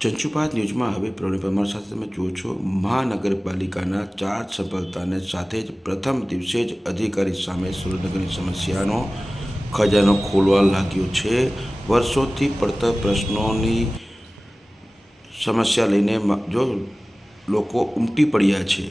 ચંચુપાત ન્યૂઝમાં હવે પ્રવીણ પરમાર સાથે તમે જુઓ છો મહાનગરપાલિકાના ચાર્જ સંભાળતાને સાથે જ પ્રથમ દિવસે જ અધિકારી સામે સુરેન્દ્રનગરની સમસ્યાનો ખજાનો ખોલવા લાગ્યો છે। વર્ષોથી પડતર પ્રશ્નોની સમસ્યા લઈને જો લોકો ઉમટી પડ્યા છે।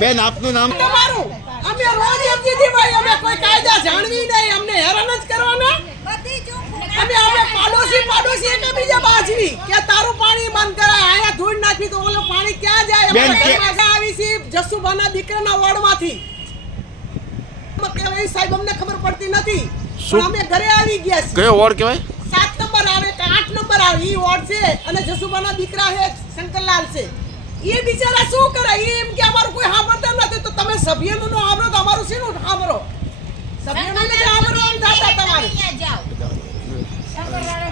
બેન આપનું નામ? તમારું અમે રોજ એમ કીધી ભાઈ અમે કોઈ કાયદા જાણવી નહીં, અમને હેરાન જ કરવાના। અમે પાડોશી એકબીજા બાજવી કે તારું પાણી બંધ કરાય, આયા ધૂળ નાખી તો ઓલો પાણી ક્યાં જાય? અમે આવી છે જસુબાના દીકરાના વોર્ડમાંથી કે સાહેબ અમને ખબર પડતી નથી, પણ અમે ઘરે આવી ગયા છે। કયો વોર્ડ કહેવાય? 7 નંબર આવે કે 8 નંબર આવે ઈ વોર્ડ છે, અને જસુબાના દીકરા છે શંકરલાલ છે। ये बिचारा શું કરે? એમ કે અમારું કોઈ સાંભળતા નથી, તો તમે સભ્યનું નો સાંભળો તો અમારું શેનું સાંભળો? સભ્યનું ને સાંભળો એમ થતા તમારે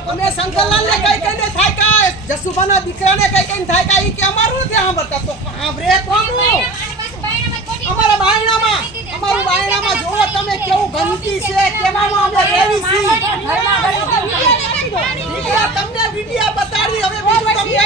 તમે શંકરલાલને કઈ કઈને થાય કા, જસુબાના દીકરાને કઈ કઈને થાય કા, ઈ કે અમારું નથી સાંભળતા, તો સાંભળે કોનું? અમારા બાયણામાં જોવો તમે કેવું ગંદકી છે, કેવામાં અમે રહેવી છીએ। તમને વિડિયા બતાડી, હવે બીજું તમને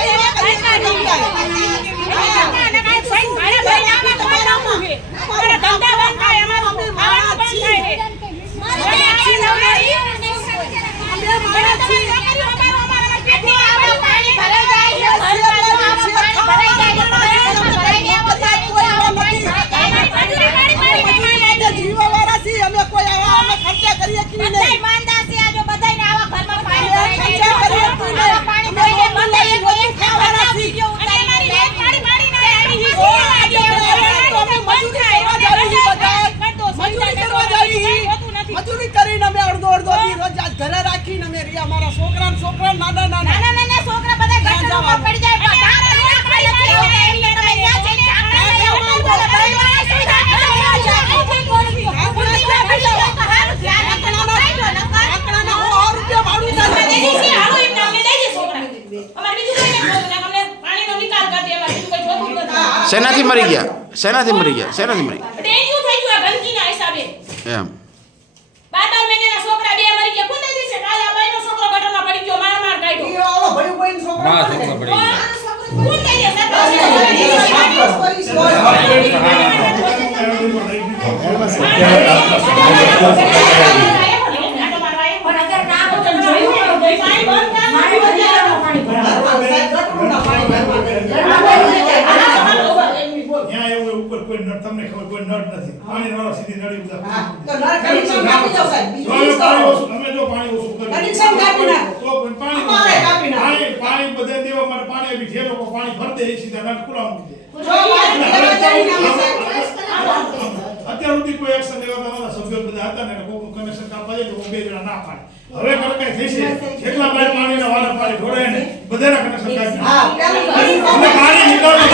મજૂરી કરીને અમે અડધો રોજ ઘરે રાખીને અમે રહ્યા। અમારા છોકરા નાના છોકરા બધા ઘરમાં પડી જાય, સેનાથી મરી ગયા? એમ 12 મહિનાના છોકરા બે મરી ગયા, કોને દીસે? કાલે આ ભાઈનો છોકરો ગટરમાં પડી ગયો, માર કાઢ્યો। ઈ ઓલો ભાઈ છોકરા હા, છોકરા પડી ગયા, કોણ દે છે? તમને ખબર કોઈ નળ નથી, પાણી વાળો સીધી નળી ઉધા તો નળ કનેક્શન કાપી જાવ સાહેબ, અમે જો પાણી ઓછું કરીએ કનેક્શન કાપી નાખો તો પાણી કાપી નાખો, પાણી બધે દેવા માટે પાણી આવી જે લોકો પાણી ભરતે એ સીધા નળ ખુલ્લા મૂકી દે। અત્યાર સુધી કોઈ એક્શન લેવા તમારા સભ્યો બધા હતા ને કોઈનું કનેક્શન કાપવા જાય તો બે જણા ના પાડે। હવે કડકાઈ થઈ છે, જેટલા બાય પાણીના વાળા પાણી ઢોળે ને બધાના કનેક્શન કાપી નાખે, પાણી નીકળવું